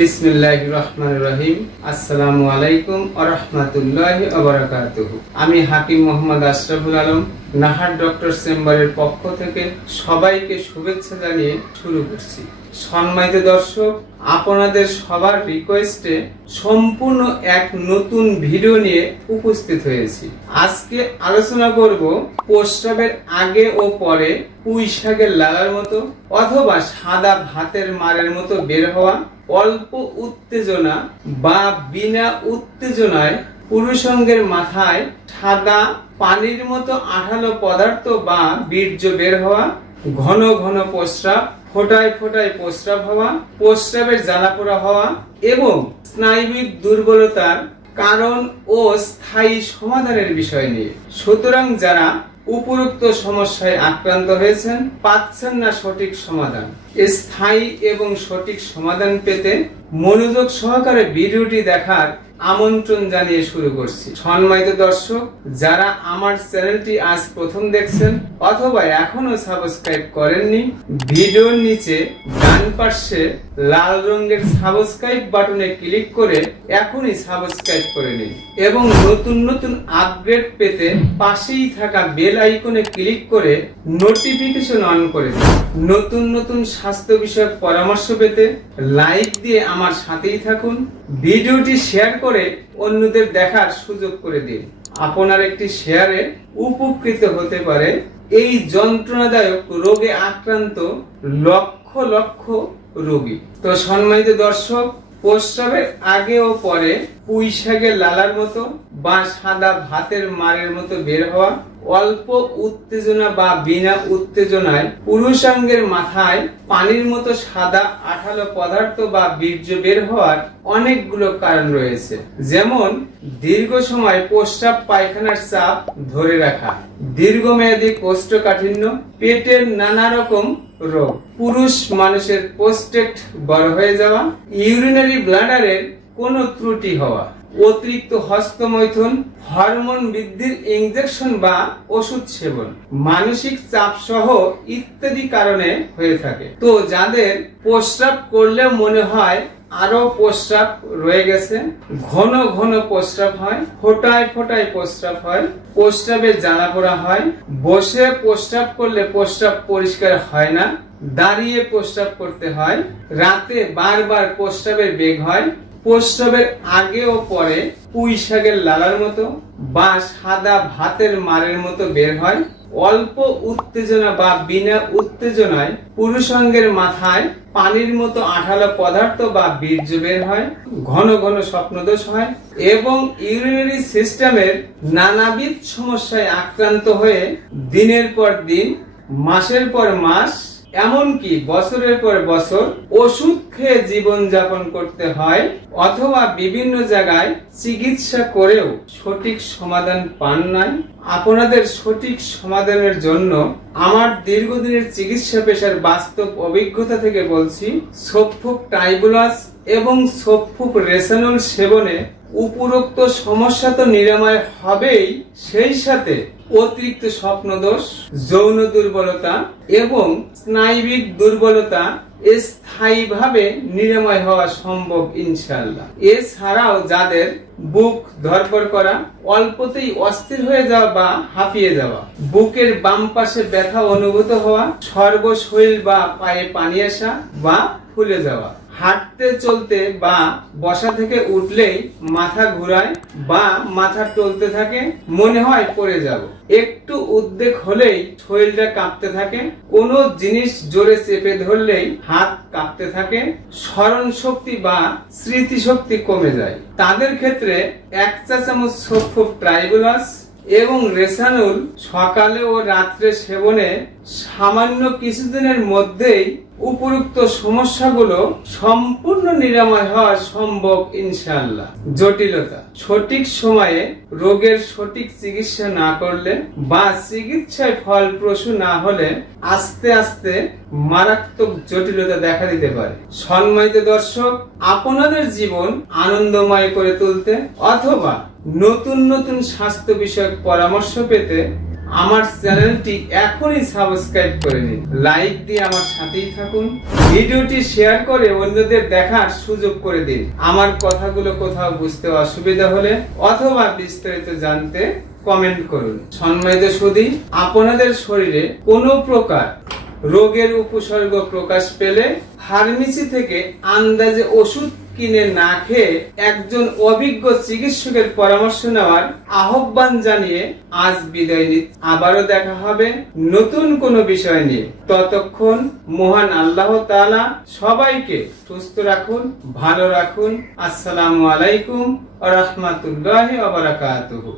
বিসমিল্লাহ রহমান রহিম। আসসালামু আলাইকুম আমি হাকিম মোহাম্মদ আশরাফুল আলম, নাহার ডক্টর চেম্বারের পক্ষ থেকে সবাইকে শুভেচ্ছা জানিয়ে শুরু করছি। সম্মানিত দর্শক, আপনাদের সবার রিকোয়েস্টে সম্পূর্ণ এক নতুন ভিডিও নিয়ে উপস্থিত হয়েছি। আজকে আলোচনা করব প্রস্রাবের আগে ও পরে পুঁই শাকের লালার মতো অথবা সাদা ভাতের মারের মতো বের হওয়া অল্প উত্তেজনা বা বিনা উত্তেজনায় পুরুষঙ্গের মাথায় সাদা পানির মতো আঠালো পদার্থ বা বীর্য বের হওয়া, ঘন ঘন প্রস্রাব, ফোটায় ফোটায় প্রস্রাব হওয়া, প্রস্রাবের জ্বালাপোড়া হওয়া এবং স্নায়বিক দুর্বলতার কারণ ও স্থায়ী সমাধানের বিষয় নিয়ে। সুতরাং যারা উপরোক্ত সমস্যায় আক্রান্ত হয়েছেন, পাচ্ছেন না সঠিক সমাধান। স্থায়ী এবং সঠিক সমাধান পেতে মনোযোগ সহকারে ভিডিওটি দেখার আমন্ত্রণ জানিয়ে শুরু করছি। সম্মানিত দর্শক, যারা আমার চ্যানেলটি আজ প্রথম দেখছেন অথবা এখনও সাবস্ক্রাইব করেননি, ভিডিওর নিচে পাশে লাল রঙের সাবস্ক্রাইব বাটনে ক্লিক করে এখনই সাবস্ক্রাইব করে নিন এবং নতুন নতুন আপডেট পেতে পাশেই থাকা বেল আইকনে ক্লিক করে নোটিফিকেশন অন করে দিন। নতুন নতুন স্বাস্থ্য বিষয়ক পরামর্শ পেতে লাইক দিয়ে আমার সাথেই থাকুন। ভিডিওটি শেয়ার করে অন্যদের দেখার সুযোগ করে দিন। আপনার একটি শেয়ারে উপকৃত হতে পারে এই যন্ত্রণাদায়ক রোগে আক্রান্ত লক্ষ লক্ষ লক্ষ রোগী। তো সম্মানিত দর্শক, প্রস্রাবের আগে ও পরে পুঁই শাকের লালার মতো বা সাদা ভাতের মারের মতো বের হওয়া, অল্প উত্তেজনা বা বিনা উত্তেজনায় পুরুষাঙ্গের মাথায় পানির মতো সাদা আঠালো পদার্থ বা বীর্য বের হওয়ার অনেকগুলো কারণ রয়েছে। যেমন, দীর্ঘ সময় প্রস্রাব পায়খানার চাপ ধরে রাখা। দীর্ঘমেয়াদী কোষ্ঠকাঠিন্য, পেটের নানা রকম রোগ। পুরুষ মানুষের পোস্টেট বড় হয়ে যাওয়া, ইউরিনারি ব্লাডারের কোনো ত্রুটি হওয়া। অতিরিক্ত হস্তমৈথুন, হরমোন বৃদ্ধির ইঞ্জেকশন বা ওষুধ সেবন। মানসিক চাপ সহ ইত্যাদি কারণে হয়ে থাকে। তো যাদের প্রস্রাব করলেও মনে হয় আরও প্রস্রাব রয়ে গেছে, ঘন ঘন প্রস্রাব হয়, ফোটায় ফোটায় প্রস্রাব হয়, প্রস্রাবে জ্বালা পোড়া হয়, বসে প্রস্রাব করলে প্রস্রাব পরিষ্কার হয় না, দাঁড়িয়ে প্রস্রাব করতে হয়, রাতে বারবার প্রস্রাবের বেগ হয় প্রস্রাবের আগে ও পরে পুঁই শাকের লালার মতো বা সাদা ভাতের মারের মতো বের হয়। অল্প উত্তেজনা বা বিনা উত্তেজনায় পুরুষাঙ্গের মাথায় পানির মতো আঠালো পদার্থ বা বীর্য বের হয়, ঘন ঘন স্বপ্নদোষ হয় এবং ইউরিনারি সিস্টেমের নানাবিধ সমস্যায় আক্রান্ত হয়ে দিনের পর দিন, মাসের পর মাস এমনকি বছরের পর বছর ওষুধ খেয়ে জীবন যাপন করতে হয় অথবা বিভিন্ন জায়গায় চিকিৎসা করেও সঠিক সমাধান পান নাই। আপনাদের সঠিক সমাধানের জন্য আমার দীর্ঘদিনের চিকিৎসা পেশার বাস্তব অভিজ্ঞতা থেকে বলছি, সোফুক টাইবুলাস এবং সোফুক রেসানল সেবনে উপরোক্ত সমস্যা তো নিরাময় হবেই, সেই সাথে অতিরিক্ত স্বপ্নদোষ, যৌন দুর্বলতা এবং স্নায়বিক দুর্বলতা স্থায়ীভাবে নিরাময় হওয়া সম্ভব ইনশাল্লাহ এছাড়াও যাদের বুক ধরপড় করা, অল্পতেই অস্থির হয়ে যাওয়া বা হাঁপিয়ে যাওয়া, বুকের বাম পাশে ব্যথা অনুভূত হওয়া, সর্বশরীর বা পায়ে পানি আসা বা ফুলে যাওয়া হাঁটতে চলতে বা বসা থেকে উঠলেই মাথা ঘুরায় বা মাথা টলতে থাকে, মনে হয় পড়ে যাব। একটু উদ্বেগ হলেই শরীরটা কাঁপতে থাকে, কোনো জিনিস জোরে চেপে ধরলেই হাত কাঁপতে থাকে স্মরণ শক্তি বা স্মৃতি শক্তি কমে যায়। তাদের ক্ষেত্রে এক চা চামচ সোফুক ট্রাইবুলাস এবং রেসানুল সকালে ও রাত্রে সেবনে সামান্য কিছুদিনের মধ্যেই উপরুক্ত সমস্যাগুলো সম্পূর্ণ নিরাময় হওয়া সম্ভব, ইনশাআল্লাহ। জটিলতা, সঠিক সময়ে রোগের সঠিক চিকিৎসা না করলে বা চিকিৎসায় ফলপ্রসূ না হলে আস্তে আস্তে মারাত্মক জটিলতা দেখা দিতে পারে। সম্মানিত দর্শক, আপনাদের জীবন আনন্দময় করে তুলতে অথবা নতুন নতুন স্বাস্থ্য বিষয়ক পরামর্শ পেতে আমার চ্যানেলটি এখনই সাবস্ক্রাইব করে নিন। লাইক দিয়ে আমার সাথেই থাকুন। ভিডিওটি শেয়ার করে অন্যদের দেখার সুযোগ করে দিন। আমার কথাগুলো কোথাও বুঝতে অসুবিধা হলে অথবা বিস্তারিত জানতে কমেন্ট করুন। সম্মানিত সুদী আপনাদের শরীরে কোনো প্রকার রোগের উপসর্গ প্রকাশ পেলে ফার্মেসি থেকে আন্দাজে ওষুধ কিনে না খেয়ে একজন অভিজ্ঞ চিকিৎসকের পরামর্শ নেওয়ার আহ্বান জানিয়ে আজ বিদায় নিচ্ছি। আবারও দেখা হবে নতুন কোনো বিষয় নিয়ে। ততক্ষণ মহান আল্লাহ তালা সবাইকে সুস্থ রাখুন, ভালো রাখুন। আসসালামু আলাইকুম রহমতুল্লাহ বারাকাতুহু।